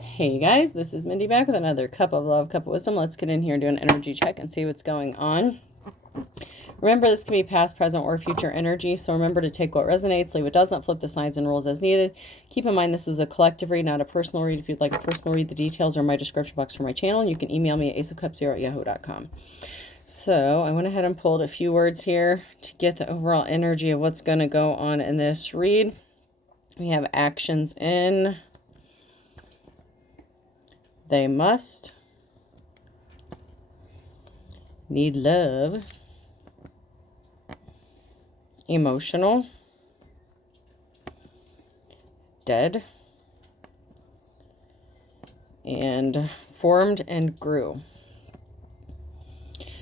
Hey guys, this is Mindy back with another cup of love, cup of wisdom. Let's get in here and do an energy check and see what's going on. Remember, this can be past, present, or future energy, so remember to take what resonates, leave what doesn't, flip the signs and rules as needed. Keep in mind this is a collective read, not a personal read. If you'd like a personal read, the details are in my description box for my channel, and you can email me at aceofcups0@yahoo.com. So I went ahead and pulled a few words here to get the overall energy of what's going to go on in this read. We have actions in. They must. Need love. Emotional. Dead. And formed and grew.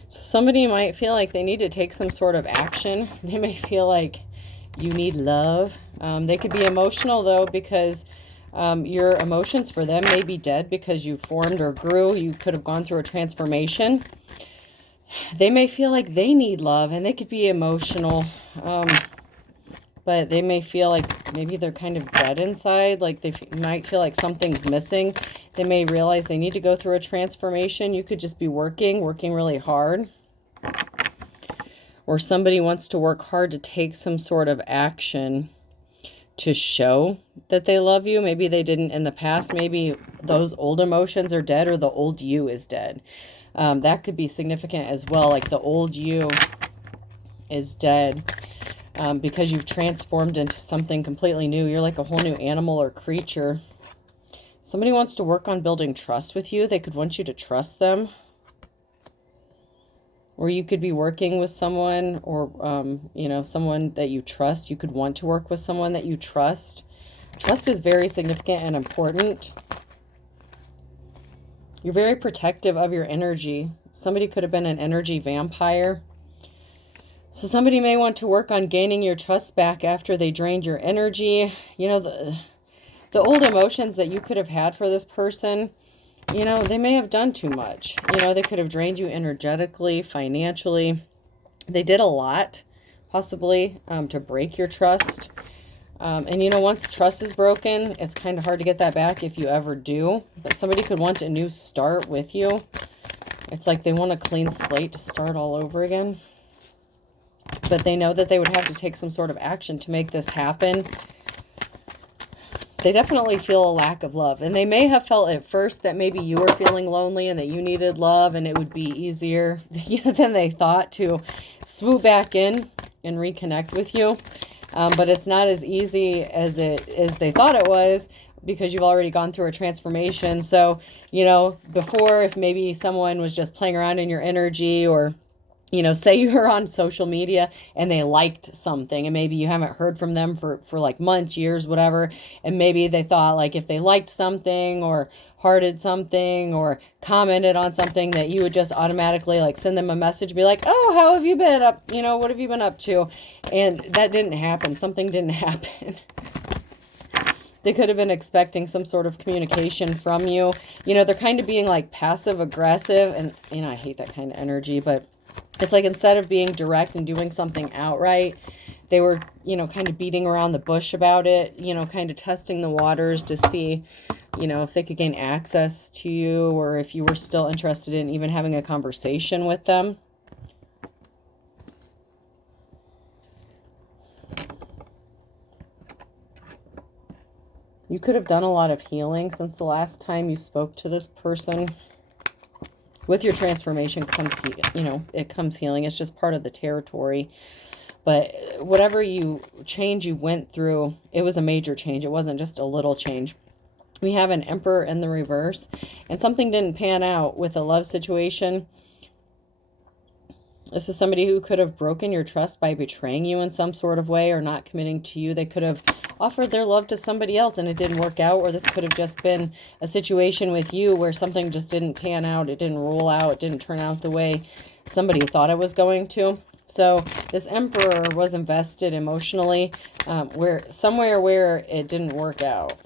So somebody might feel like they need to take some sort of action. They may feel like you need love. They could be emotional though, because your emotions for them may be dead because you formed or grew. You could have gone through a transformation. They may feel like they need love, and they could be emotional, but they may feel like maybe they're kind of dead inside. Like they might feel like something's missing. They may realize they need to go through a transformation. You could just be working really hard. Or somebody wants to work hard to take some sort of action to show that they love you. Maybe they didn't in the past. Maybe those old emotions are dead, or the old you is dead. That could be significant as well. Like the old you is dead because you've transformed into something completely new. You're like a whole new animal or creature. Somebody wants to work on building trust with you. They could want you to trust them. Or you could be working with someone, or, someone that you trust. You could want to work with someone that you trust. Trust is very significant and important. You're very protective of your energy. Somebody could have been an energy vampire. So somebody may want to work on gaining your trust back after they drained your energy. You know, the old emotions that you could have had for this person, they may have done too much. They could have drained you energetically, financially. They did a lot, possibly, to break your trust. And once trust is broken, it's kind of hard to get that back if you ever do. But somebody could want a new start with you. It's like they want a clean slate to start all over again. But they know that they would have to take some sort of action to make this happen. They definitely feel a lack of love. And they may have felt at first that maybe you were feeling lonely and that you needed love, and it would be easier than they thought to swoop back in and reconnect with you. But it's not as easy as they thought it was, because you've already gone through a transformation. So, before, if maybe someone was just playing around in your energy, or say you're on social media and they liked something, and maybe you haven't heard from them for like months, years, whatever. And maybe they thought like if they liked something or hearted something or commented on something, that you would just automatically like send them a message, be like, oh, how have you been up? What have you been up to? And that didn't happen. Something didn't happen. They could have been expecting some sort of communication from you. They're kind of being like passive aggressive, and I hate that kind of energy, but it's like instead of being direct and doing something outright, they were, kind of beating around the bush about it, kind of testing the waters to see, if they could gain access to you, or if you were still interested in even having a conversation with them. You could have done a lot of healing since the last time you spoke to this person. With your transformation comes, it comes healing. It's just part of the territory. But whatever change you went through, it was a major change. It wasn't just a little change. We have an Emperor in the reverse, and something didn't pan out with a love situation. This is somebody who could have broken your trust by betraying you in some sort of way, or not committing to you. They could have offered their love to somebody else and it didn't work out. Or this could have just been a situation with you where something just didn't pan out. It didn't roll out. It didn't turn out the way somebody thought it was going to. So this Emperor was invested emotionally somewhere where it didn't work out.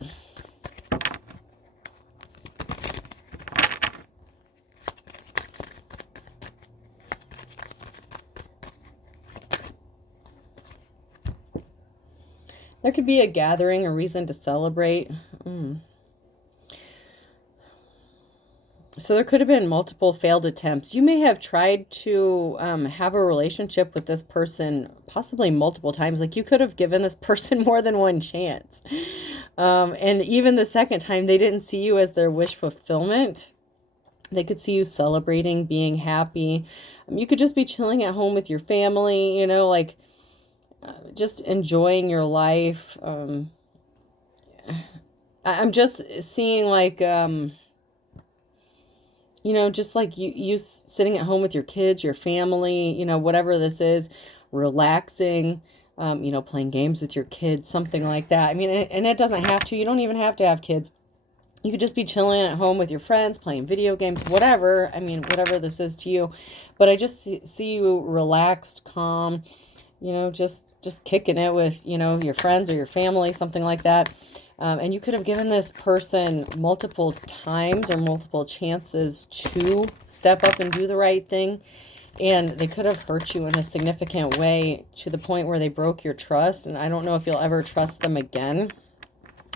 There could be a gathering, a reason to celebrate. So there could have been multiple failed attempts. You may have tried to have a relationship with this person possibly multiple times. Like you could have given this person more than one chance. And even the second time, they didn't see you as their wish fulfillment. They could see you celebrating, being happy. You could just be chilling at home with your family, you know, like just enjoying your life. I'm just seeing like, you know, just like you sitting at home with your kids, your family, you know, whatever this is, relaxing, you know, playing games with your kids, something like that. I mean, and it doesn't have to, you don't even have to have kids. You could just be chilling at home with your friends, playing video games, whatever. I mean, whatever this is to you. But I just see you relaxed, calm, you know, just kicking it with, you know, your friends or your family, something like that. And you could have given this person multiple times or multiple chances to step up and do the right thing. And they could have hurt you in a significant way to the point where they broke your trust. And I don't know if you'll ever trust them again.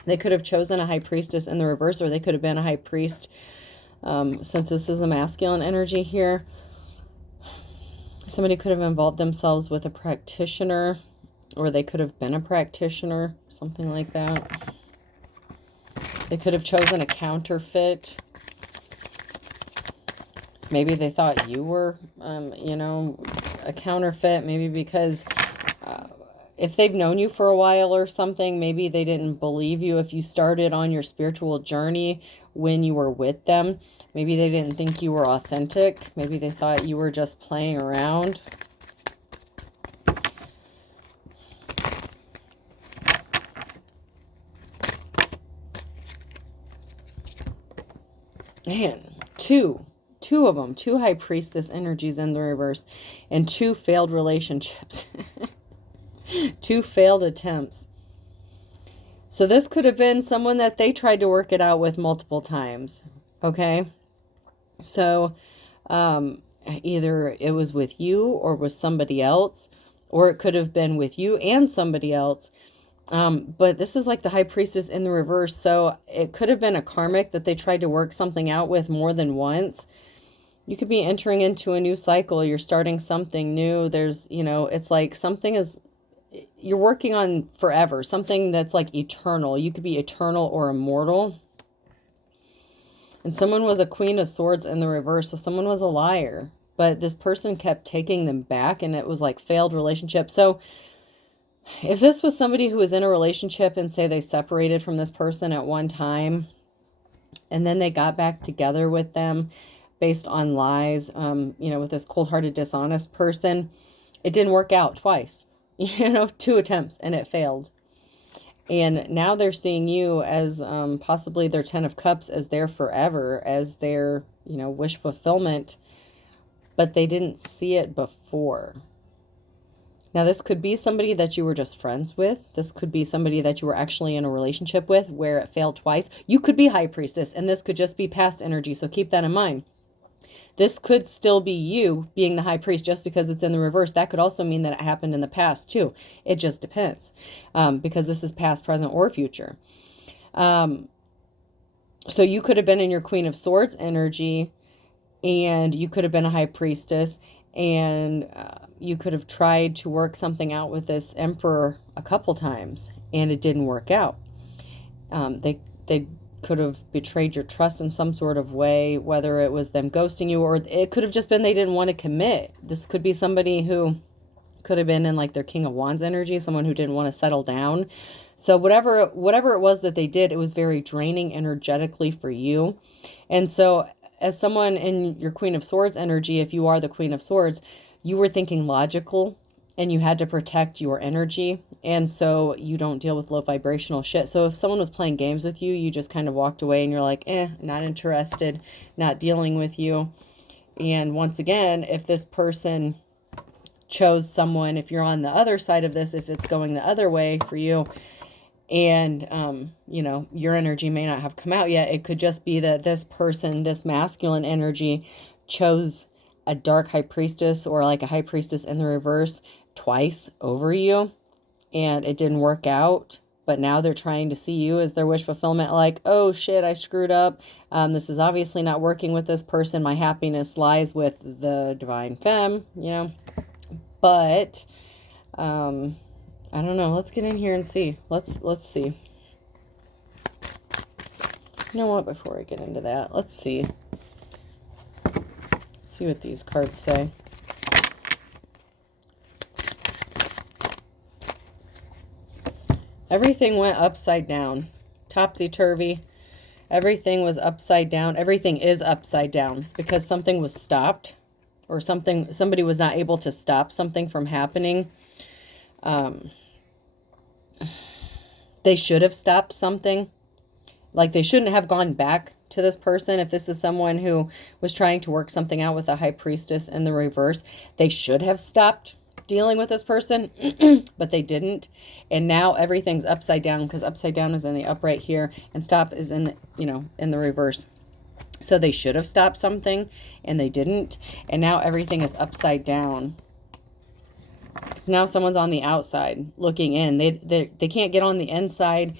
They could have chosen a high priestess in the reverse, or they could have been a high priest. Since this is a masculine energy here, somebody could have involved themselves with a practitioner, or they could have been a practitioner, something like that. They could have chosen a counterfeit. Maybe they thought you were, you know, a counterfeit. Maybe because if they've known you for a while or something, maybe they didn't believe you if you started on your spiritual journey when you were with them. Maybe they didn't think you were authentic. Maybe they thought you were just playing around. Man, two of them, two high priestess energies in the reverse, and two failed relationships. Two failed attempts. So this could have been someone that they tried to work it out with multiple times. Okay. So either it was with you or with somebody else, or it could have been with you and somebody else. But this is like the high priestess in the reverse. So it could have been a karmic that they tried to work something out with more than once. You could be entering into a new cycle. You're starting something new. There's, you know, it's like something is, you're working on forever. Something that's like eternal. You could be eternal or immortal. And someone was a queen of swords in the reverse. So someone was a liar. But this person kept taking them back, and it was like failed relationship. So if this was somebody who was in a relationship and say they separated from this person at one time, and then they got back together with them based on lies, you know, with this cold-hearted, dishonest person, it didn't work out twice, you know, 2 attempts, and it failed. And now they're seeing you as possibly their 10 of Cups, as their forever, as their, you know, wish fulfillment, but they didn't see it before. Now, this could be somebody that you were just friends with. This could be somebody that you were actually in a relationship with where it failed twice. You could be high priestess, and this could just be past energy, so keep that in mind. This could still be you being the high priest just because it's in the reverse. That could also mean that it happened in the past too. It just depends because this is past, present, or future. So you could have been in your Queen of Swords energy, and you could have been a high priestess, and you could have tried to work something out with this emperor a couple times, and it didn't work out. They could have betrayed your trust in some sort of way, whether it was them ghosting you, or it could have just been they didn't want to commit. This could be somebody who could have been in like their King of Wands energy, someone who didn't want to settle down. So whatever it was that they did, it was very draining energetically for you. And so as someone in your Queen of Swords energy, if you are the Queen of Swords, you were thinking logical, and you had to protect your energy, and so you don't deal with low vibrational shit. So if someone was playing games with you, you just kind of walked away and you're like, not interested, not dealing with you. And once again, if this person chose someone, if you're on the other side of this, if it's going the other way for you, and you know, your energy may not have come out yet, it could just be that this person, this masculine energy, chose a dark high priestess or like a high priestess in the reverse twice over you, and it didn't work out, but now they're trying to see you as their wish fulfillment, like, oh shit, I screwed up. This is obviously not working with this person. My happiness lies with the divine femme, you know. But I don't know. Let's get in here and see. Let's see. You know what? Before I get into that, let's see. See what these cards say. Everything went upside down. Topsy-turvy. Everything was upside down. Everything is upside down because something was stopped, or somebody was not able to stop something from happening. They should have stopped something. Like, they shouldn't have gone back to this person. If this is someone who was trying to work something out with a high priestess in the reverse, they should have stopped dealing with this person, but they didn't. And now everything's upside down, because upside down is in the upright here and stop is in the, you know, in the reverse. So they should have stopped something and they didn't. And now everything is upside down. So now someone's on the outside looking in. They can't get on the inside.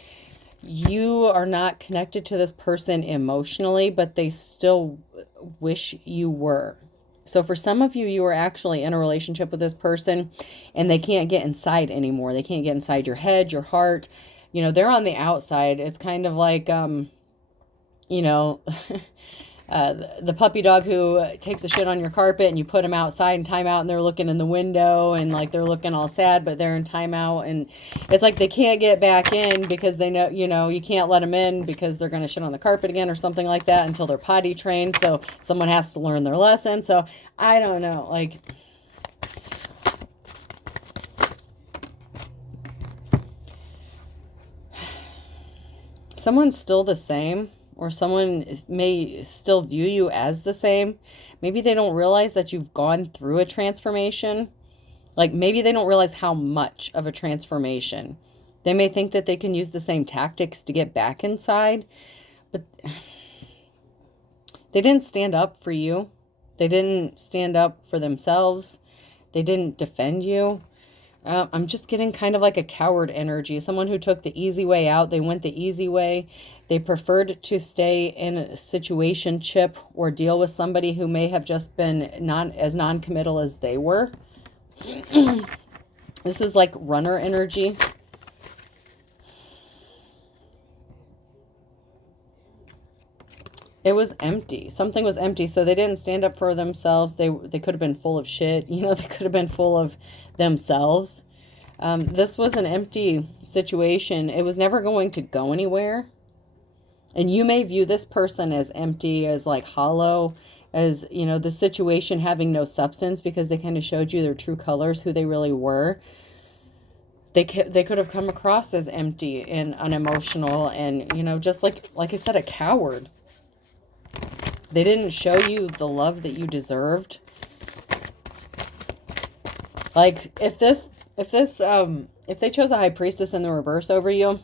You are not connected to this person emotionally, but they still wish you were. So for some of you, you are actually in a relationship with this person and they can't get inside anymore. They can't get inside your head, your heart. You know, they're on the outside. It's kind of like, you know, the puppy dog who takes a shit on your carpet and you put them outside in timeout and they're looking in the window and like they're looking all sad, but they're in timeout, and it's like they can't get back in because they know, you know, you can't let them in because they're going to shit on the carpet again or something like that until they're potty trained. So someone has to learn their lesson. So I don't know, like, someone's still the same. Or someone may still view you as the same. Maybe they don't realize that you've gone through a transformation. Like, maybe they don't realize how much of a transformation. They may think that they can use the same tactics to get back inside. But they didn't stand up for you. They didn't stand up for themselves. They didn't defend you. I'm just getting kind of like a coward energy. Someone who took the easy way out. They went the easy way. They preferred to stay in a situationship or deal with somebody who may have just been as non-committal as they were. This is like runner energy. It was empty. Something was empty. So they didn't stand up for themselves. They could have been full of shit. You know, they could have been full of themselves. This was an empty situation. It was never going to go anywhere. And you may view this person as empty, as like hollow, as, you know, the situation having no substance because they kind of showed you their true colors, who they really were. They could have come across as empty and unemotional and, you know, just like I said, a coward. They didn't show you the love that you deserved. Like, if they chose a high priestess in the reverse over you,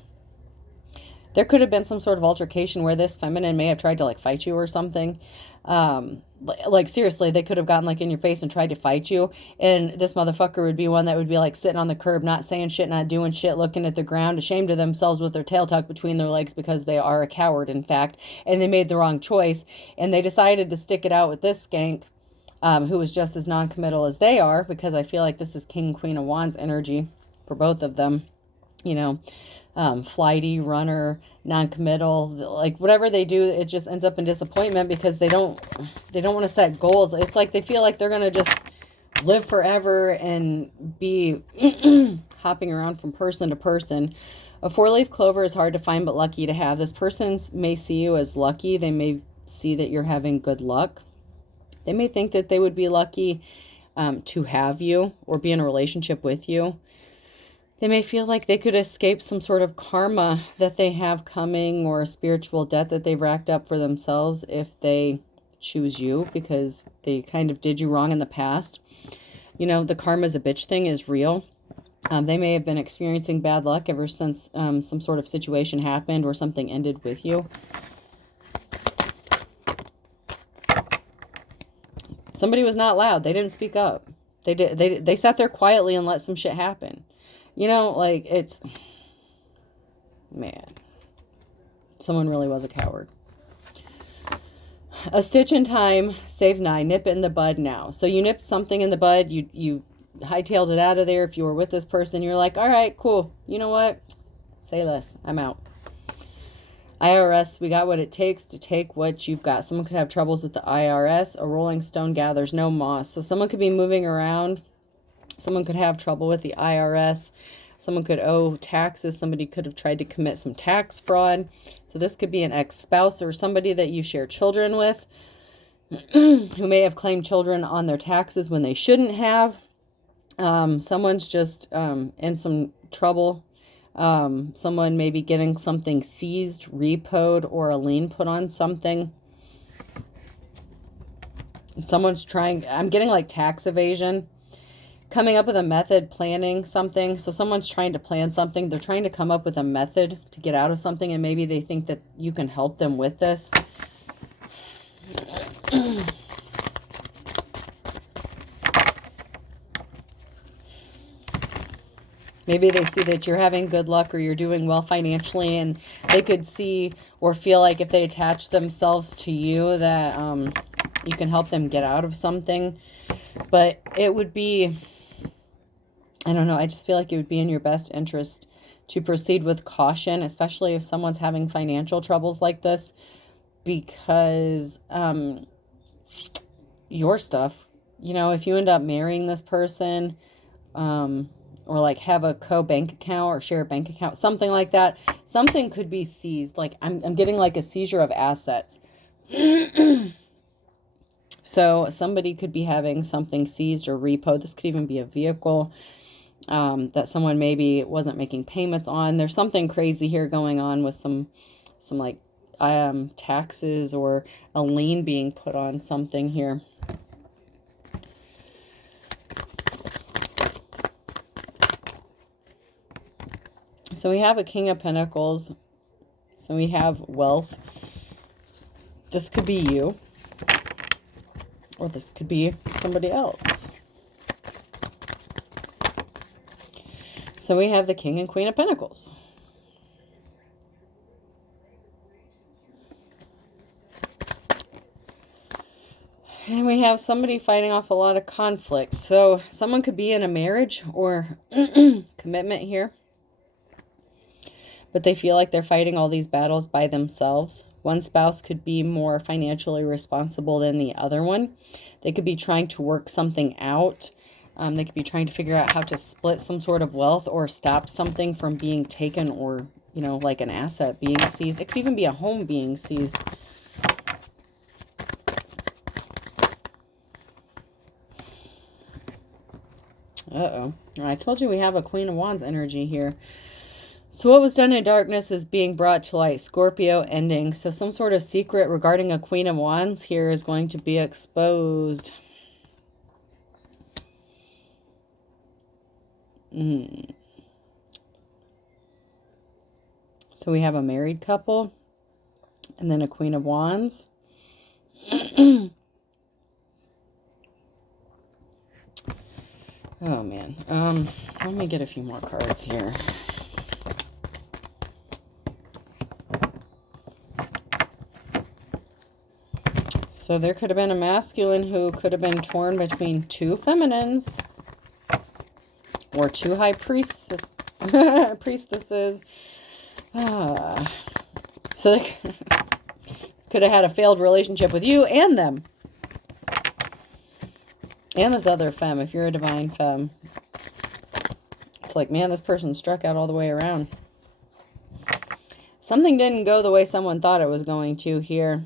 there could have been some sort of altercation where this feminine may have tried to like fight you or something. Like seriously, they could have gotten like in your face and tried to fight you. And this motherfucker would be one that would be like sitting on the curb, not saying shit, not doing shit, looking at the ground, ashamed of themselves with their tail tucked between their legs because they are a coward, in fact. And they made the wrong choice. And they decided to stick it out with this skank, who was just as non-committal as they are, because I feel like this is King, Queen of Wands energy for both of them. You know, flighty, runner, non-committal, like whatever they do, it just ends up in disappointment because they don't want to set goals. It's like they feel like they're going to just live forever and be hopping around from person to person. A four-leaf clover is hard to find but lucky to have. This person may see you as lucky. They may see that you're having good luck. They may think that they would be lucky to have you or be in a relationship with you. They may feel like they could escape some sort of karma that they have coming or a spiritual debt that they've racked up for themselves if they choose you because they kind of did you wrong in the past. You know, the karma's a bitch thing is real. They may have been experiencing bad luck ever since some sort of situation happened or something ended with you. Somebody was not loud. They didn't speak up. They sat there quietly and let some shit happen. You know, like, it's... Man. Someone really was a coward. A stitch in time saves 9. Nip it in the bud now. So you nipped something in the bud. You hightailed it out of there. If you were with this person, you're like, all right, cool. You know what? Say less. I'm out. IRS, we got what it takes to take what you've got. Someone could have troubles with the IRS. A rolling stone gathers no moss. So someone could be moving around. Someone could have trouble with the IRS. Someone could owe taxes. Somebody could have tried to commit some tax fraud. So this could be an ex-spouse or somebody that you share children with who may have claimed children on their taxes when they shouldn't have. Someone's just in some trouble. Someone may be getting something seized, repoed, or a lien put on something. Someone's trying, I'm getting like tax evasion. Coming up with a method, planning something. So someone's trying to plan something. They're trying to come up with a method to get out of something, and maybe they think that you can help them with this. Maybe they see that you're having good luck or you're doing well financially, and they could see or feel like if they attach themselves to you that you can help them get out of something. But it would be, I don't know, I just feel like it would be in your best interest to proceed with caution, especially if someone's having financial troubles like this, because your stuff, you know, if you end up marrying this person, or like have a co-bank account or share a bank account, something like that, something could be seized. Like I'm getting like a seizure of assets. So somebody could be having something seized or repoed. This could even be a vehicle that someone maybe wasn't making payments on. There's something crazy here going on with some like taxes or a lien being put on something here. So we have a King of Pentacles. So we have wealth. This could be you. Or this could be somebody else. So we have the King and Queen of Pentacles. And we have somebody fighting off a lot of conflict. So someone could be in a marriage or commitment here, but they feel like they're fighting all these battles by themselves. One spouse could be more financially responsible than the other one. They could be trying to work something out. They could be trying to figure out how to split some sort of wealth or stop something from being taken, or, you know, like an asset being seized. It could even be a home being seized. Uh-oh. I told you we have a Queen of Wands energy here. So what was done in darkness is being brought to light. Scorpio ending. So some sort of secret regarding a Queen of Wands here is going to be exposed. So we have a married couple and then a Queen of Wands. Oh man. Let me get a few more cards here. So there could have been a masculine who could have been torn between two feminines or two high priestesses. So they could have had a failed relationship with you and them. And this other femme, if you're a divine femme. It's like, man, this person struck out all the way around. Something didn't go the way someone thought it was going to here.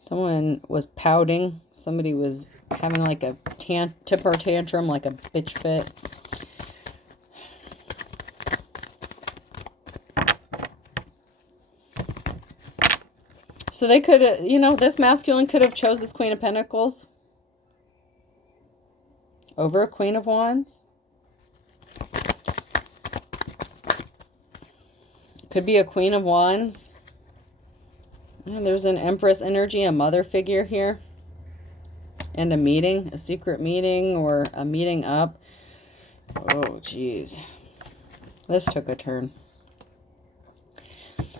Someone was pouting. Somebody was having like a temper tantrum, like a bitch fit. So they could have, you know, this masculine could have chose this Queen of Pentacles over a Queen of Wands. Could be a Queen of Wands. And there's an Empress energy, a mother figure here. And a meeting, a secret meeting or a meeting up. Oh, geez. This took a turn.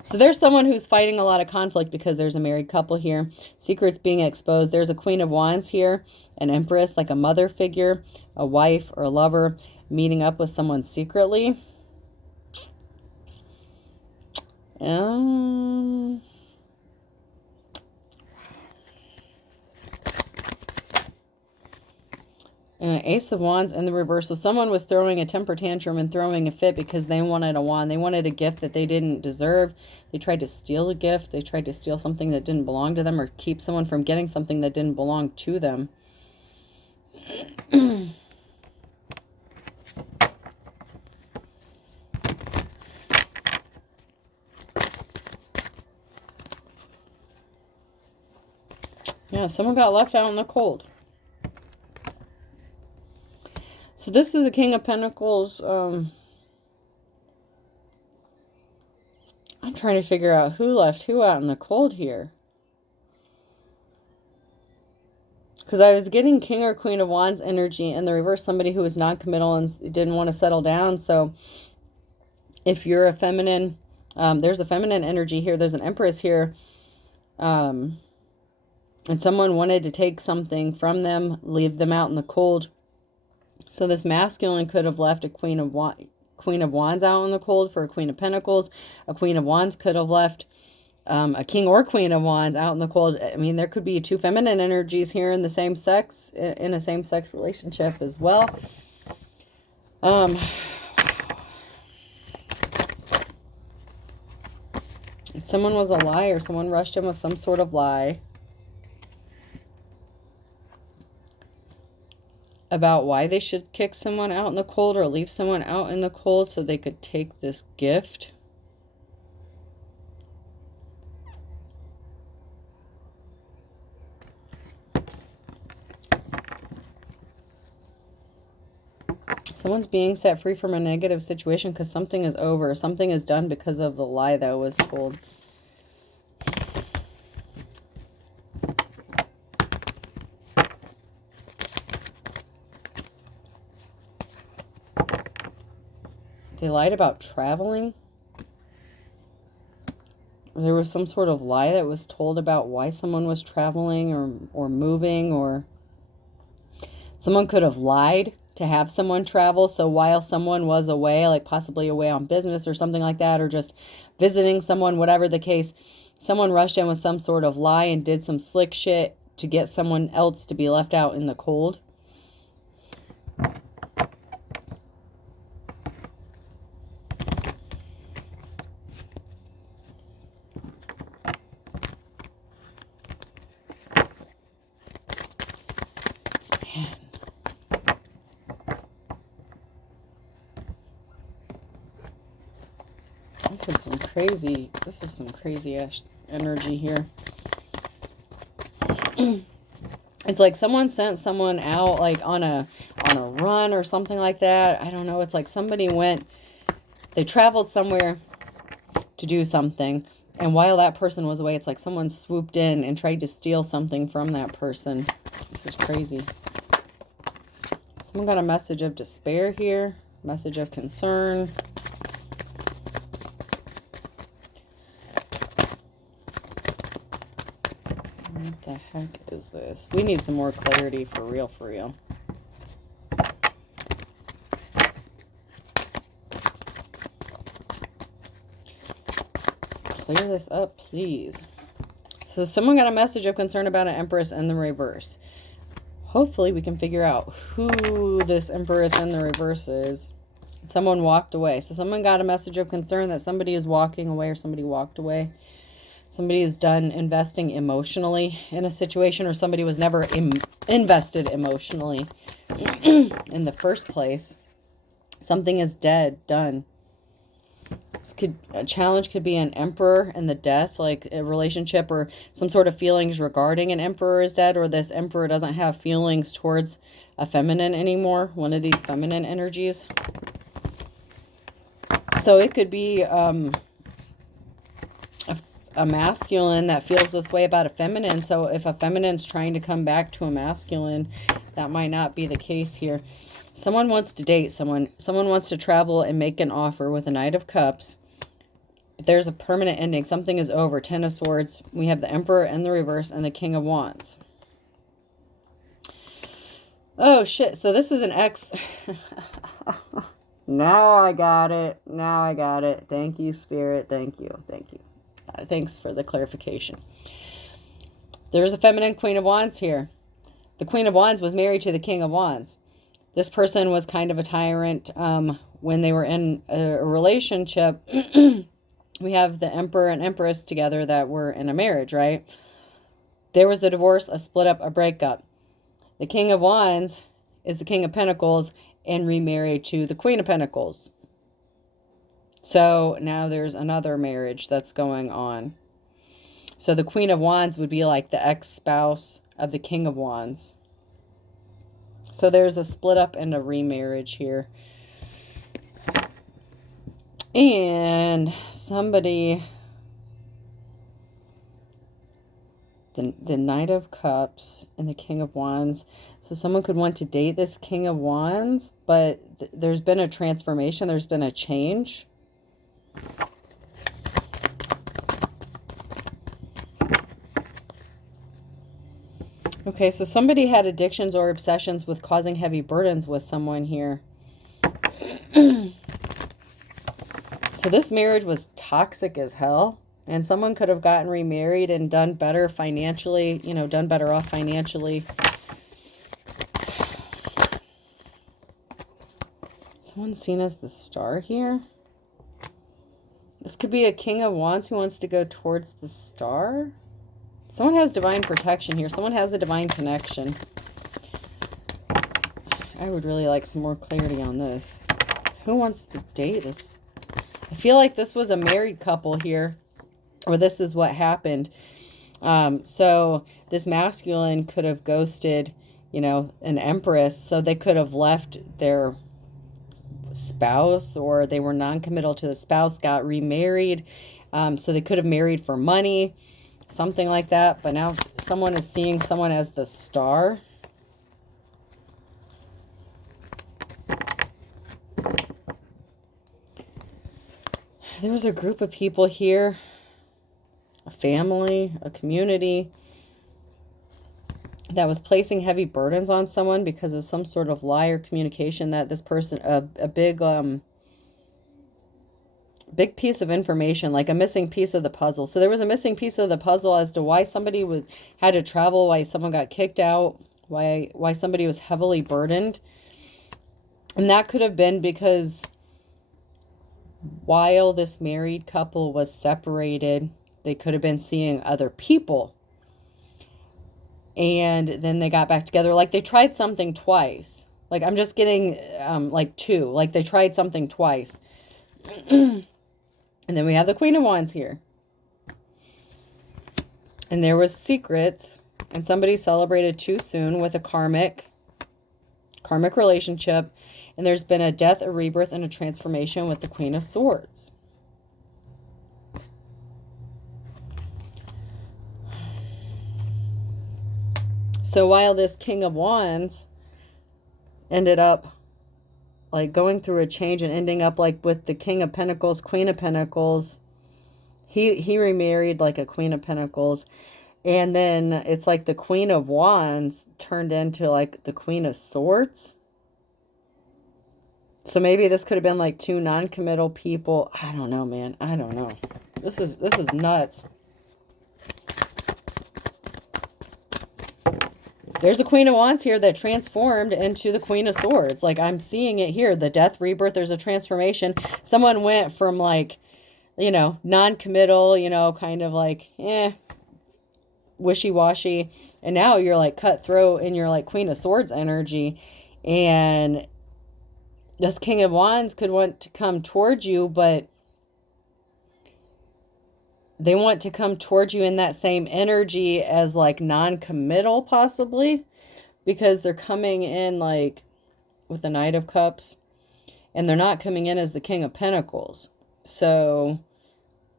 So there's someone who's fighting a lot of conflict because there's a married couple here. Secrets being exposed. There's a Queen of Wands here, an Empress, like a mother figure, a wife or a lover, meeting up with someone secretly. And an Ace of Wands in the reverse. So someone was throwing a temper tantrum and throwing a fit because they wanted a wand. They wanted a gift that they didn't deserve. They tried to steal a gift. They tried to steal something that didn't belong to them, or keep someone from getting something that didn't belong to them. Yeah, someone got left out in the cold. So this is the King of Pentacles. I'm trying to figure out who left who out in the cold here. Because I was getting King or Queen of Wands energy in the reverse. Somebody who was non-committal and didn't want to settle down. So if you're a feminine, there's a feminine energy here. There's an Empress here. And someone wanted to take something from them, leave them out in the cold. So this masculine could have left a Queen of Wands out in the cold for a Queen of Pentacles. A Queen of Wands could have left a King or Queen of Wands out in the cold. I mean, there could be two feminine energies here in the same sex, in a same-sex relationship as well. If someone was a liar, someone rushed in with some sort of lie about why they should kick someone out in the cold or leave someone out in the cold so they could take this gift. Someone's being set free from a negative situation because something is over. Something is done because of the lie that was told. They lied about traveling. There was some sort of lie that was told about why someone was traveling or moving, or someone could have lied to have someone travel. So while someone was away, like possibly away on business or something like that, or just visiting someone, whatever the case, someone rushed in with some sort of lie and did some slick shit to get someone else to be left out in the cold. This is some crazy ass energy here. It's like someone sent someone out like on a run or something like that. I don't know. It's like somebody they traveled somewhere to do something, and while that person was away, it's like someone swooped in and tried to steal something from that person. This is crazy. Someone got a message of despair here, message of concern. What the heck is this? We need some more clarity for real, for real. Clear this up, please. So someone got a message of concern about an Empress in the reverse. Hopefully we can figure out who this Empress in the reverse is. Someone walked away. So someone got a message of concern that somebody is walking away, or somebody walked away. Somebody is done investing emotionally in a situation, or somebody was never invested emotionally in the first place. Something is dead, done. A challenge could be an emperor and the death, like a relationship or some sort of feelings regarding an emperor is dead, or this emperor doesn't have feelings towards a feminine anymore, one of these feminine energies. So it could be a masculine that feels this way about a feminine. So if a feminine's trying to come back to a masculine, that might not be the case here. Someone wants to date someone. Someone wants to travel and make an offer with a Knight of Cups. But there's a permanent ending. Something is over. Ten of Swords. We have the Emperor in the reverse and the King of Wands. Oh, shit. So this is an ex. Now I got it. Now I got it. Thank you, Spirit. Thank you. Thank you. Thanks for the clarification. There's a feminine Queen of Wands here. The Queen of Wands was married to the King of Wands. This person was kind of a tyrant when they were in a relationship. We have the Emperor and Empress together that were in a marriage, right? There was a divorce, a split up, a breakup. The King of Wands is the King of Pentacles and remarried to the Queen of Pentacles. So now there's another marriage that's going on. So the Queen of Wands would be like the ex-spouse of the King of Wands. So there's a split up and a remarriage here. And somebody, the Knight of Cups and the King of Wands. So someone could want to date this King of Wands, but there's been a transformation. There's been a change. Okay, so somebody had addictions or obsessions with causing heavy burdens with someone here. So this marriage was toxic as hell. And someone could have gotten remarried and done better financially, you know, done better off financially. Someone's seen as the star here. This could be a King of Wands who wants to go towards the star. Someone has divine protection here. Someone has a divine connection. I would really like some more clarity on this. Who wants to date this? I feel like this was a married couple here. Or this is what happened. So this masculine could have ghosted, you know, an empress. So they could have left their spouse, or they were non-committal to the spouse, got remarried. So they could have married for money, something like that. But now someone is seeing someone as the star. There was a group of people here. A family, a community that was placing heavy burdens on someone because of some sort of lie or communication that this person, a big piece of information, like a missing piece of the puzzle. So there was a missing piece of the puzzle as to why somebody had to travel, why someone got kicked out, why somebody was heavily burdened. And that could have been because while this married couple was separated, they could have been seeing other people. And then they got back together. Like they tried something twice. Like I'm just getting like two. Like they tried something twice. And then we have the Queen of Wands here. And there was secrets. And somebody celebrated too soon with a karmic relationship. And there's been a death, a rebirth, and a transformation with the Queen of Swords. So while this King of Wands ended up like going through a change and ending up like with the King of Pentacles, Queen of Pentacles, he remarried like a Queen of Pentacles. And then it's like the Queen of Wands turned into like the Queen of Swords. So maybe this could have been like two non-committal people. I don't know, man. I don't know. This is nuts. There's the Queen of Wands here that transformed into the Queen of Swords. Like, I'm seeing it here. The death, rebirth, there's a transformation. Someone went from, like, you know, non-committal, you know, kind of like, wishy-washy. And now you're, like, cutthroat in your, like, Queen of Swords energy. And this King of Wands could want to come towards you, but they want to come towards you in that same energy as like non-committal possibly, because they're coming in like with the Knight of Cups and they're not coming in as the King of Pentacles. So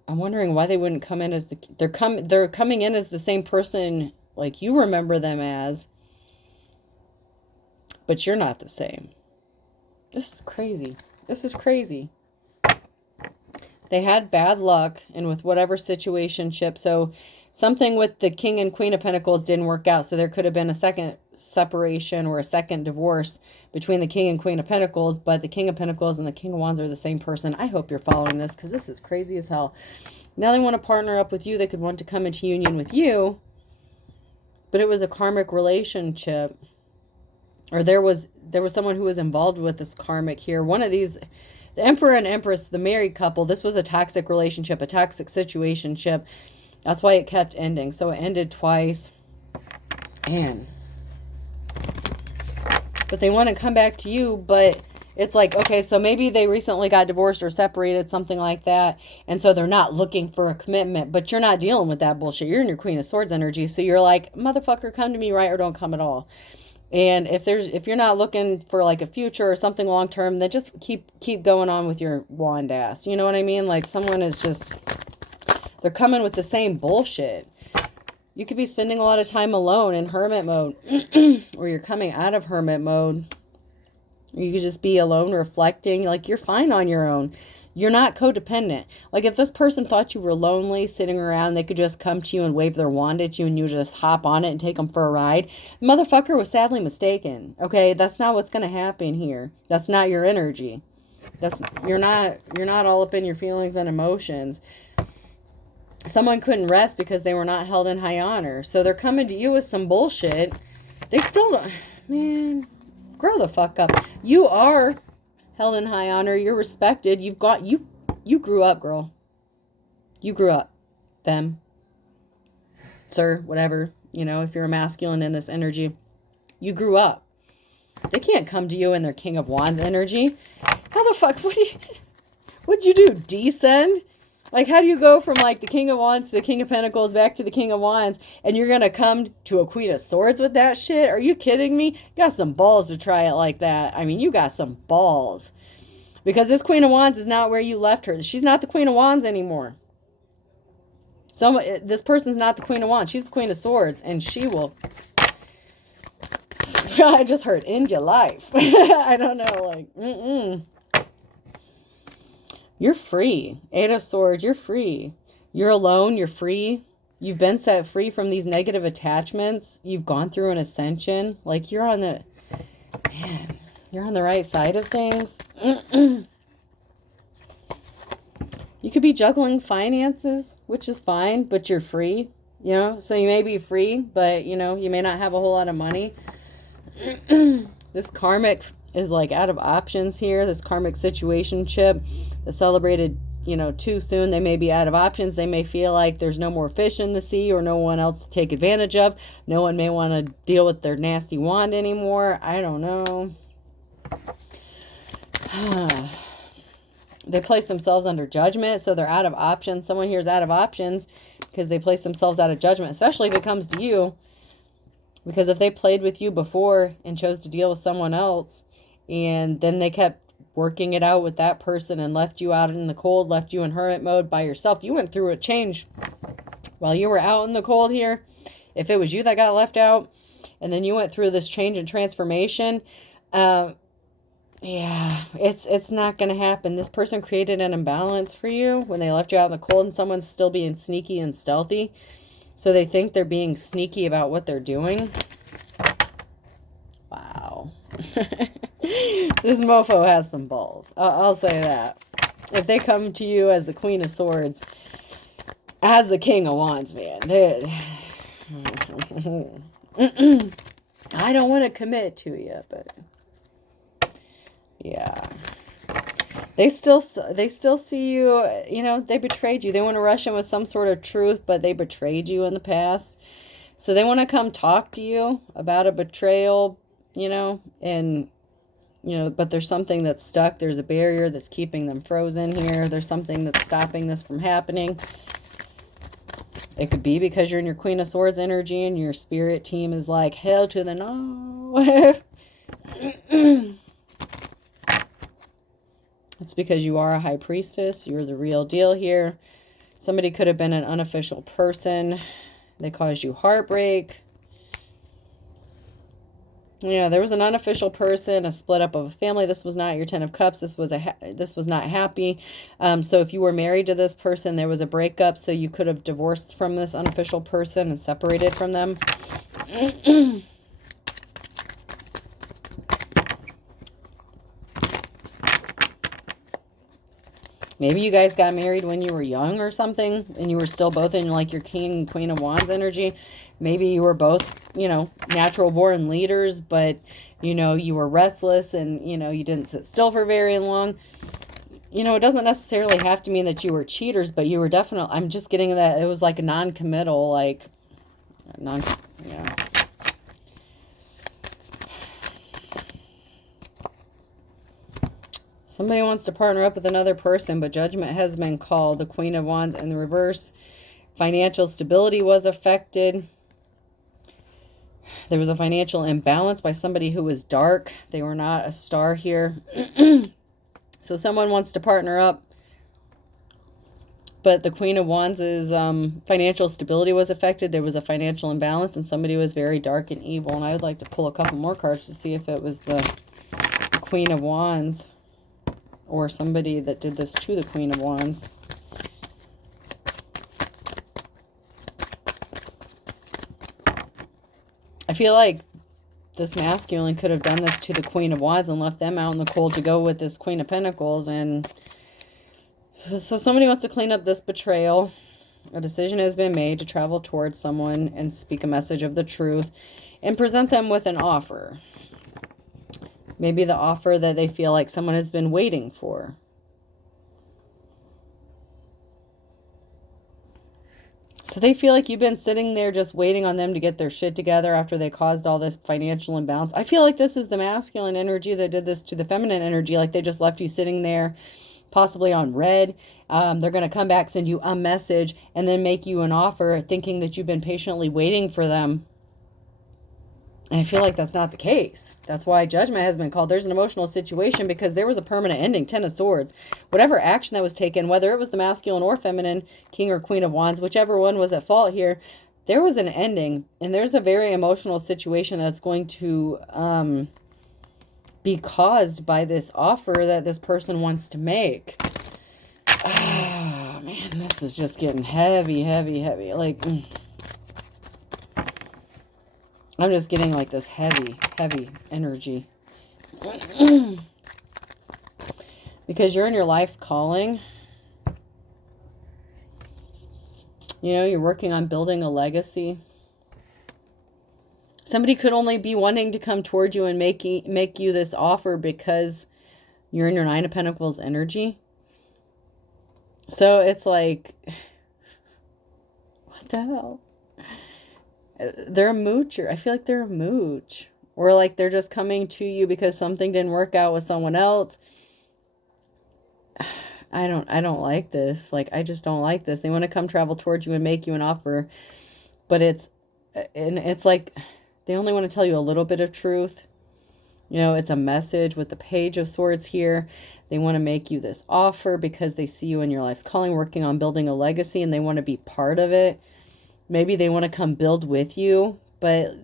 I'm wondering why they wouldn't come in as they're coming in as the same person like you remember them as, but you're not the same. This is crazy. This is crazy. They had bad luck and with whatever situationship. So something with the King and Queen of Pentacles didn't work out. So there could have been a second separation or a second divorce between the King and Queen of Pentacles. But the King of Pentacles and the King of Wands are the same person. I hope you're following this because this is crazy as hell. Now they want to partner up with you. They could want to come into union with you. But it was a karmic relationship. Or there was someone who was involved with this karmic here. One of these... The Emperor and Empress, the married couple, this was a toxic relationship, a toxic situationship. That's why it kept ending. So it ended twice. And but they want to come back to you, but it's like, okay, so maybe they recently got divorced or separated, something like that. And so they're not looking for a commitment, but you're not dealing with that bullshit. You're in your Queen of Swords energy. So you're like, motherfucker, come to me, right? Or don't come at all. And if you're not looking for like a future or something long term, then just keep going on with your wand ass. You know what I mean? Like someone is just, they're coming with the same bullshit. You could be spending a lot of time alone in hermit mode, or you're coming out of hermit mode. Or you could just be alone reflecting, like you're fine on your own. You're not codependent. Like if this person thought you were lonely sitting around, they could just come to you and wave their wand at you and you just hop on it and take them for a ride. The motherfucker was sadly mistaken. Okay, that's not what's going to happen here. That's not your energy. You're not all up in your feelings and emotions. Someone couldn't rest because they were not held in high honor. So they're coming to you with some bullshit. They still don't, man, grow the fuck up. You are held in high honor. You're respected. You grew up, girl. You grew up. Them. Sir, whatever. You know, if you're a masculine in this energy. You grew up. They can't come to you in their King of Wands energy. How the fuck? What'd you do? Descend? Like, how do you go from, like, the King of Wands to the King of Pentacles back to the King of Wands, and you're going to come to a Queen of Swords with that shit? Are you kidding me? You got some balls to try it like that. I mean, you got some balls. Because this Queen of Wands is not where you left her. She's not the Queen of Wands anymore. This person's not the Queen of Wands. She's the Queen of Swords, and she will... I just heard, end your life. I don't know, like, You're free. Eight of Swords, you're free. You're alone, you're free. You've been set free from these negative attachments. You've gone through an ascension. Like, you're on the right side of things. You could be juggling finances, which is fine, but you're free. You know, so you may be free, but, you know, you may not have a whole lot of money. This karmic is like out of options here. This karmic situationship that celebrated, you know, too soon. They may be out of options. They may feel like there's no more fish in the sea or no one else to take advantage of. No one may want to deal with their nasty wand anymore. I don't know. They place themselves under judgment, so they're out of options. Someone here is out of options because they place themselves out of judgment, especially if it comes to you. Because if they played with you before and chose to deal with someone else, and then they kept working it out with that person and left you out in the cold, left you in hermit mode by yourself. You went through a change while you were out in the cold here. If it was you that got left out, and then you went through this change and transformation, yeah, it's not going to happen. This person created an imbalance for you when they left you out in the cold, and someone's still being sneaky and stealthy. So they think they're being sneaky about what they're doing. Wow. This mofo has some balls. I'll say that. If they come to you as the Queen of Swords, as the King of Wands, man, I don't want to commit to you, but yeah. They still see you, you know, they betrayed you. They want to rush in with some sort of truth, but they betrayed you in the past. So they want to come talk to you about a betrayal, you know, and, you know, but there's something that's stuck. There's a barrier that's keeping them frozen here. There's something that's stopping this from happening. It could be because you're in your Queen of Swords energy and your spirit team is like, hell to the no. It's because you are a high priestess. You're the real deal here. Somebody could have been an unofficial person. They caused you heartbreak. Yeah, there was an unofficial person, a split up of a family. This was not your Ten of Cups. This was not happy. So if you were married to this person, there was a breakup. So you could have divorced from this unofficial person and separated from them. Maybe you guys got married when you were young or something, and you were still both in like your King and Queen of Wands energy. Maybe you were both, you know, natural born leaders, but, you know, you were restless and, you know, you didn't sit still for very long. You know, it doesn't necessarily have to mean that you were cheaters, but you were definitely, I'm just getting that it was like a non-committal, like, yeah. Somebody wants to partner up with another person, but judgment has been called. The Queen of Wands in the reverse. Financial stability was affected. There was a financial imbalance by somebody who was dark. They were not a star here. So someone wants to partner up, but the Queen of Wands' financial stability was affected. There was a financial imbalance, and somebody was very dark and evil. And I would like to pull a couple more cards to see if it was the Queen of Wands or somebody that did this to the Queen of Wands. I feel like this masculine could have done this to the Queen of Wands and left them out in the cold to go with this Queen of Pentacles. And so somebody wants to clean up this betrayal. A decision has been made to travel towards someone and speak a message of the truth and present them with an offer. Maybe the offer that they feel like someone has been waiting for. So they feel like you've been sitting there just waiting on them to get their shit together after they caused all this financial imbalance. I feel like this is the masculine energy that did this to the feminine energy. Like they just left you sitting there, possibly on red. They're going to come back, send you a message, and then make you an offer thinking that you've been patiently waiting for them. And I feel like that's not the case. That's why judgment has been called. There's an emotional situation because there was a permanent ending. Ten of Swords. Whatever action that was taken, whether it was the masculine or feminine, King or Queen of Wands, whichever one was at fault here, there was an ending. And there's a very emotional situation that's going to be caused by this offer that this person wants to make. Ah, man, this is just getting heavy, heavy, heavy. Like... I'm just getting like this heavy, heavy energy. Because you're in your life's calling. You know, you're working on building a legacy. Somebody could only be wanting to come toward you and make you this offer because you're in your Nine of Pentacles energy. So it's like, what the hell? They're a moocher. I feel like they're a mooch. Or like they're just coming to you because something didn't work out with someone else. I don't like this. Like, I just don't like this. They want to come travel towards you and make you an offer. But it's like they only want to tell you a little bit of truth. You know, it's a message with the Page of Swords here. They want to make you this offer because they see you in your life's calling, working on building a legacy, and they want to be part of it. Maybe they want to come build with you, but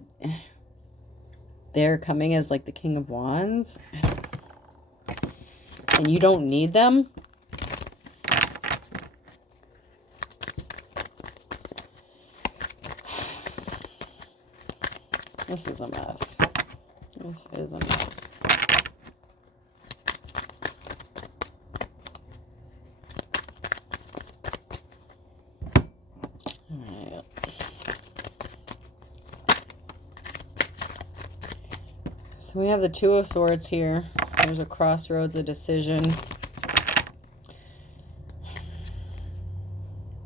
they're coming as like the King of Wands. And you don't need them. This is a mess. This is a mess. So we have the Two of Swords here. There's a crossroads, a decision.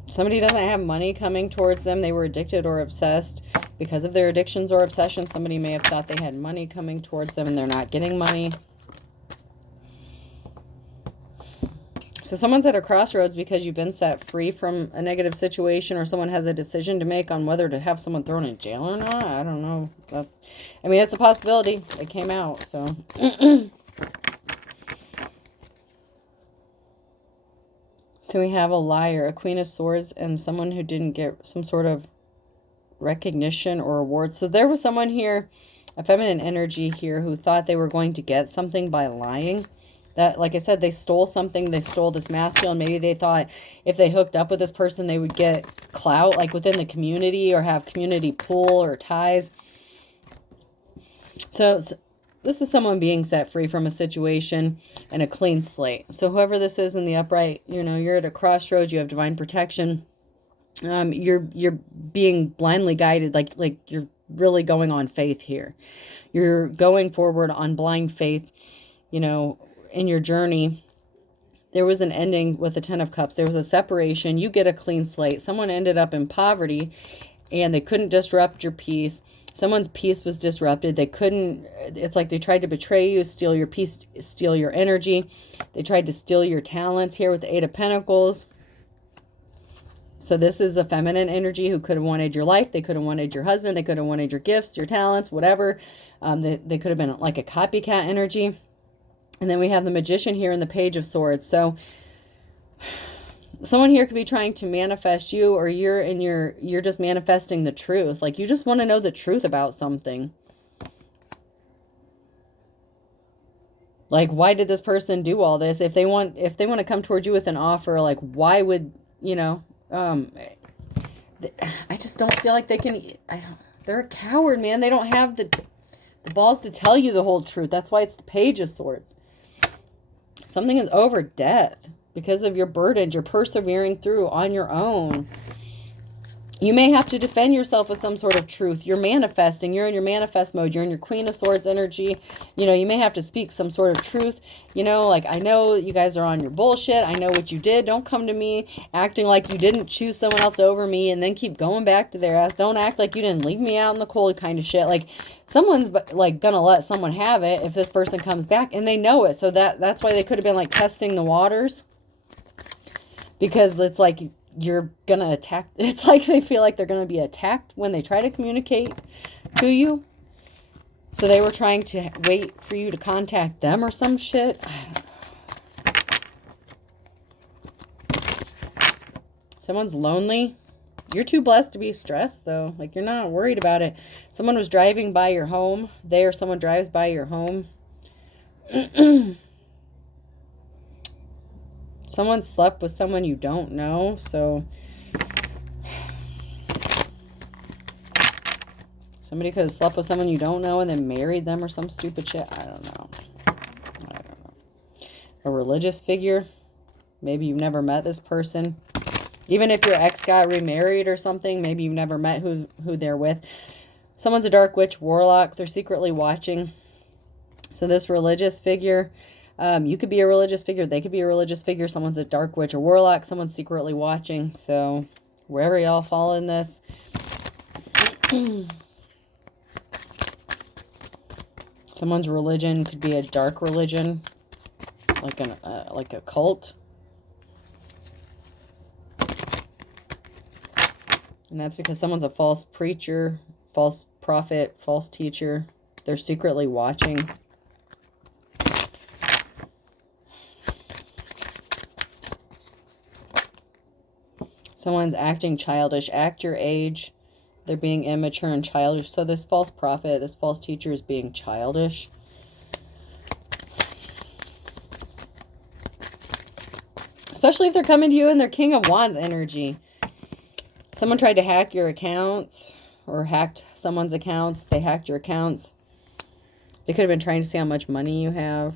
Somebody doesn't have money coming towards them. They were addicted or obsessed. Because of their addictions or obsessions, somebody may have thought they had money coming towards them and they're not getting money. So someone's at a crossroads because you've been set free from a negative situation, or someone has a decision to make on whether to have someone thrown in jail or not. I don't know. I mean, it's a possibility. It came out, so. So we have a liar, a Queen of Swords, and someone who didn't get some sort of recognition or award. So there was someone here A feminine energy here who thought they were going to get something by lying. That, like I said, they stole something. They stole this masculine. Maybe they thought if they hooked up with this person, they would get clout, like within the community, or have community pull or ties. So this is someone being set free from a situation and a clean slate. So whoever this is in the upright, you're at a crossroads. You have divine protection. You're being blindly guided, like you're really going on faith here. You're going forward on blind faith, in your journey. There was an ending with the 10 of Cups. There was a separation. You get a clean slate. Someone ended up in poverty and they couldn't disrupt your peace. Someone's peace was disrupted. It's like they tried to betray you, steal your peace, steal your energy. They tried to steal your talents here with the 8 of Pentacles. So this is a feminine energy who could have wanted your life. They could have wanted your husband. They could have wanted your gifts, your talents, whatever. They could have been like a copycat energy. And then we have the Magician here in the Page of Swords. So someone here could be trying to manifest you, or you're just manifesting the truth. Like you just want to know the truth about something. Like, why did this person do all this? If they want to come towards you with an offer, like why would, I just don't feel like they can. They're a coward, man. They don't have the balls to tell you the whole truth. That's why it's the Page of Swords. Something is over death because of your burdens. You're persevering through on your own. You may have to defend yourself with some sort of truth. You're manifesting. You're in your manifest mode. You're in your Queen of Swords energy. You may have to speak some sort of truth. Like, I know you guys are on your bullshit. I know what you did. Don't come to me acting like you didn't choose someone else over me and then keep going back to their ass. Don't act like you didn't leave me out in the cold kind of shit. Like, someone's like gonna let someone have it if this person comes back, and they know it. So that's why they could have been like testing the waters, because it's like you're gonna attack. It's like they feel like they're gonna be attacked when they try to communicate to you. So they were trying to wait for you to contact them or some shit. Someone's lonely. You're too blessed to be stressed, though. Like, you're not worried about it. Someone was driving by your home. They or someone drives by your home. Someone slept with someone you don't know. So somebody could have slept with someone you don't know and then married them or some stupid shit. I don't know. A religious figure. Maybe you've never met this person. Even if your ex got remarried or something, maybe you've never met who they're with. Someone's a dark witch, warlock. They're secretly watching. So this religious figure, you could be a religious figure. They could be a religious figure. Someone's a dark witch or warlock. Someone's secretly watching. So wherever y'all fall in this. Someone's religion could be a dark religion, like a cult. And that's because someone's a false preacher, false prophet, false teacher. They're secretly watching. Someone's acting childish. Act your age. They're being immature and childish. So this false prophet, this false teacher is being childish. Especially if they're coming to you in their King of Wands energy. Someone tried to hack your accounts or hacked someone's accounts. They hacked your accounts. They could have been trying to see how much money you have.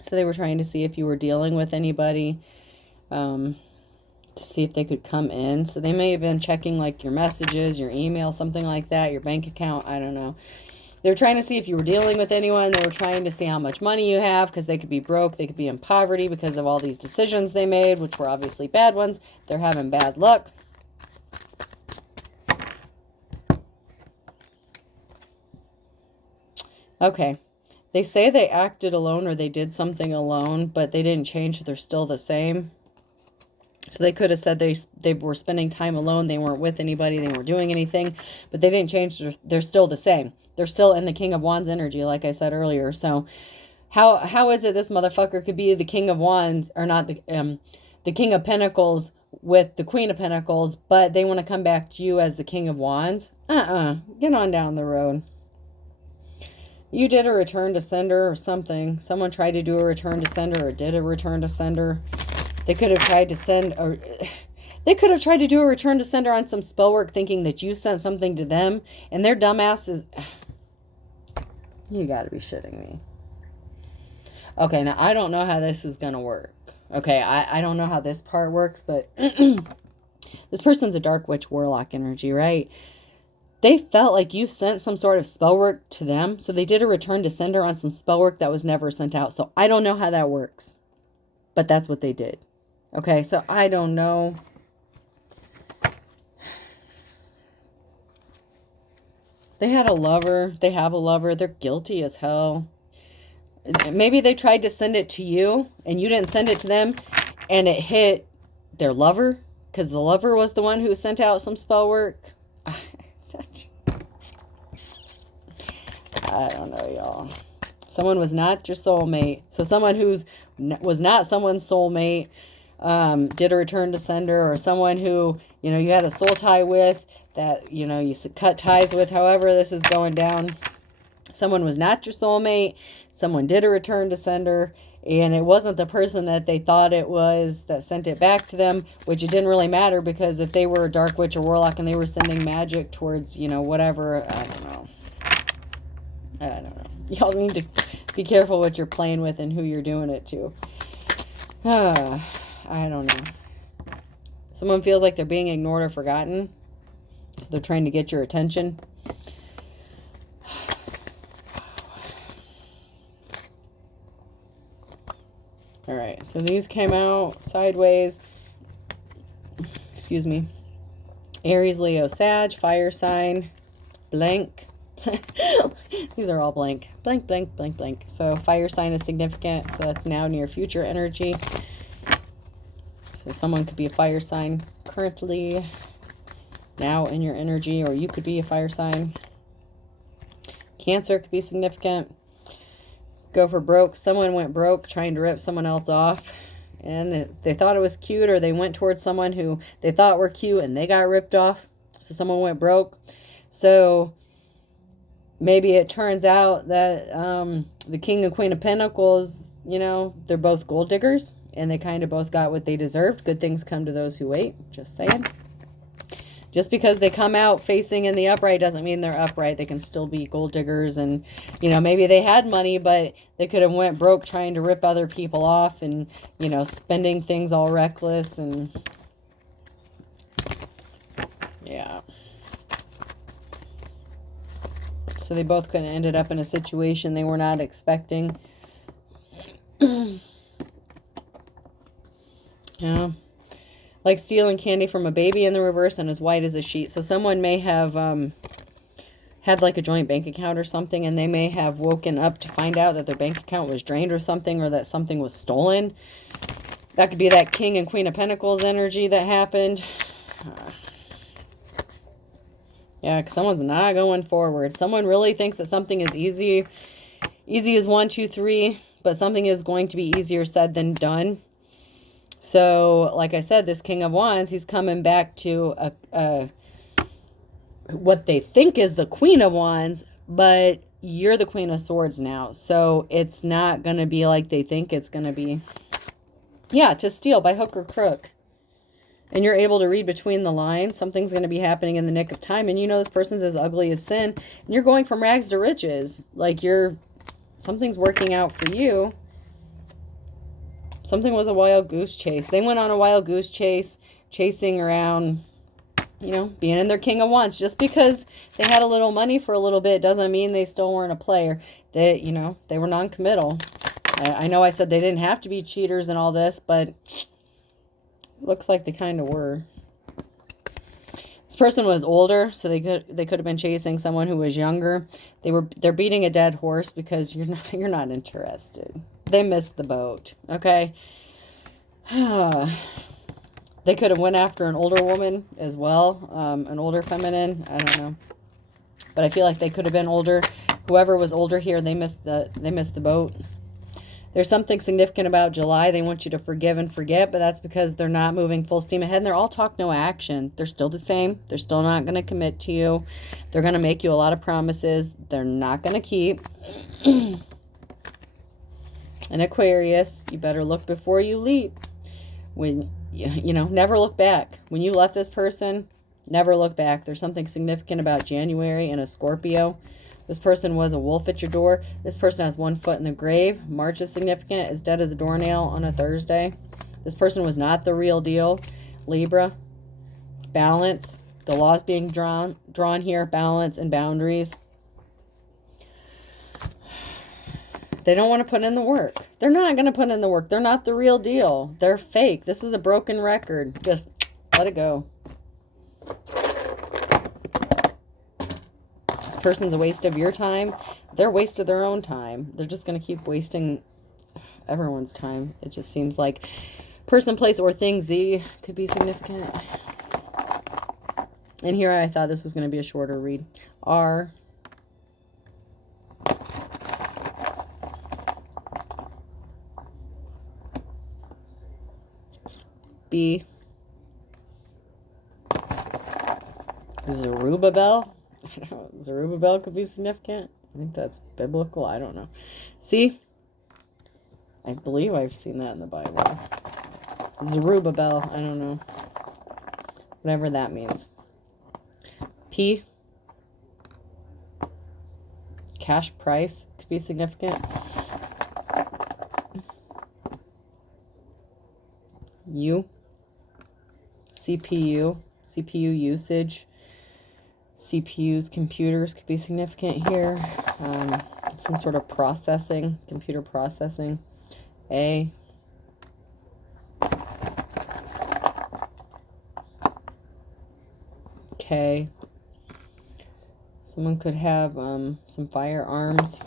So they were trying to see if you were dealing with anybody, to see if they could come in. So they may have been checking like your messages, your email, something like that, your bank account. I don't know. They were trying to see if you were dealing with anyone. They were trying to see how much money you have, because they could be broke. They could be in poverty because of all these decisions they made, which were obviously bad ones. They're having bad luck. Okay. They say they acted alone or they did something alone, but they didn't change. They're still the same. So they could have said they were spending time alone. They weren't with anybody. They weren't doing anything, but they didn't change. They're still the same. They're still in the King of Wands energy, like I said earlier. So how is it this motherfucker could be the King of Wands, or not the King of Pentacles, with the Queen of Pentacles, but they want to come back to you as the King of Wands. Get on down the road. You did a return to sender or something. Someone tried to do a return to sender or did a return to sender. They could have tried to send, or they could have tried to do a return to sender on some spell work thinking that you sent something to them, and their dumbass is, you gotta be shitting me. Okay, now I don't know how this is gonna work. Okay, I don't know how this part works, but this person's a dark witch warlock energy, right? They felt like you sent some sort of spell work to them, so they did a return to sender on some spell work that was never sent out. So I don't know how that works, but that's what they did. Okay, so I don't know. They had a lover. They have a lover. They're guilty as hell. Maybe they tried to send it to you, and you didn't send it to them, and it hit their lover, because the lover was the one who sent out some spell work. I don't know, y'all. Someone was not your soulmate. So someone who's was not someone's soulmate did a return to sender, or someone who, you know, you had a soul tie with, that, you know, you cut ties with, however this is going down. Someone was not your soulmate. Someone did a return to sender, and it wasn't the person that they thought it was that sent it back to them, which it didn't really matter, because if they were a dark witch or warlock and they were sending magic towards, you know, whatever, I don't know. I don't know. Y'all need to be careful what you're playing with and who you're doing it to. I don't know. Someone feels like they're being ignored or forgotten, so they're trying to get your attention. All right, so these came out sideways. Excuse me. Aries, Leo, Sag, fire sign, blank. These are all blank. Blank, blank, blank, blank. So fire sign is significant, so that's now near future energy. So someone could be a fire sign currently, now in your energy, or you could be a fire sign. Cancer could be significant. Go for broke. Someone went broke trying to rip someone else off, and they thought it was cute, or they went towards someone who they thought were cute and they got ripped off. So someone went broke. So maybe it turns out that the King and Queen of Pentacles, you know, they're both gold diggers, and they kind of both got what they deserved. Good things come to those who wait. Just saying. Just because they come out facing in the upright doesn't mean they're upright. They can still be gold diggers, and, you know, maybe they had money, but they could have went broke trying to rip other people off and, you know, spending things all reckless, and yeah. So they both could have ended up in a situation they were not expecting. Yeah. Like stealing candy from a baby in the reverse and as white as a sheet. So someone may have had like a joint bank account or something, and they may have woken up to find out that their bank account was drained or something, or that something was stolen. That could be that King and Queen of Pentacles energy that happened. Yeah, because someone's not going forward. Someone really thinks that something is easy. Easy is 1, 2, 3, but something is going to be easier said than done. So, like I said, this King of Wands, he's coming back to what they think is the Queen of Wands, but you're the Queen of Swords now. So, it's not going to be like they think it's going to be. Yeah, to steal by hook or crook. And you're able to read between the lines. Something's going to be happening in the nick of time. And you know this person's as ugly as sin. And you're going from rags to riches. Like something's working out for you. Something was a wild goose chase. They went on a wild goose chase, chasing around, you know, being in their King of Wands. Just because they had a little money for a little bit doesn't mean they still weren't a player. They, you know, they were non-committal. I know I said they didn't have to be cheaters and all this, but looks like they kind of were. This person was older, so they could have been chasing someone who was younger. They're beating a dead horse because you're not interested. They missed the boat, okay? They could have went after an older woman as well, an older feminine. I don't know, but I feel like they could have been older. Whoever was older here, they missed the boat. There's something significant about July. They want you to forgive and forget, but that's because they're not moving full steam ahead, and they're all talk, no action. They're still the same. They're still not going to commit to you. They're going to make you a lot of promises they're not going to keep. And Aquarius, you better look before you leap. When you know, never look back. When you left this person, never look back. There's something significant about January and a Scorpio. This person was a wolf at your door. This person has 1 foot in the grave. March is significant. Is dead as a doornail on a Thursday. This person was not the real deal. Libra, balance. The laws being drawn here, balance and boundaries. They don't want to put in the work. They're not going to put in the work. They're not the real deal. They're fake. This is a broken record. Just let it go. This person's a waste of your time. They're a waste of their own time. They're just going to keep wasting everyone's time. It just seems like person, place, or thing. Z could be significant. And here I thought this was going to be a shorter read. R. B. Zerubbabel. I don't know. Zerubbabel could be significant. I think that's biblical. I don't know. See? I believe I've seen that in the Bible. Zerubbabel. I don't know. Whatever that means. P. Cash price could be significant. U. CPU usage. CPUs, computers could be significant here. Some sort of processing, computer processing. A. K. Someone could have some firearms.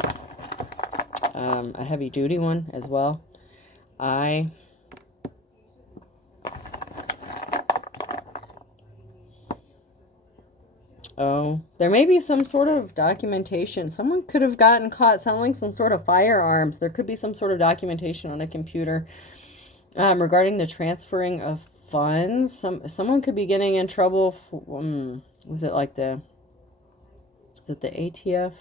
A heavy duty one as well. I. Oh, there may be some sort of documentation. Someone could have gotten caught selling some sort of firearms. There could be some sort of documentation on a computer regarding the transferring of funds. Someone could be getting in trouble for, was it like the ATF?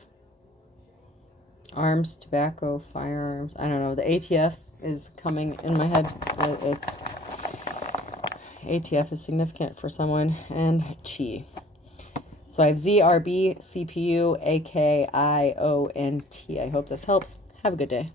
Arms, tobacco, firearms. I don't know. The ATF is coming in my head. It's ATF is significant for someone. And T. So I have Z, R, B, CPU, A, K, I, O, N, T. I hope this helps. Have a good day.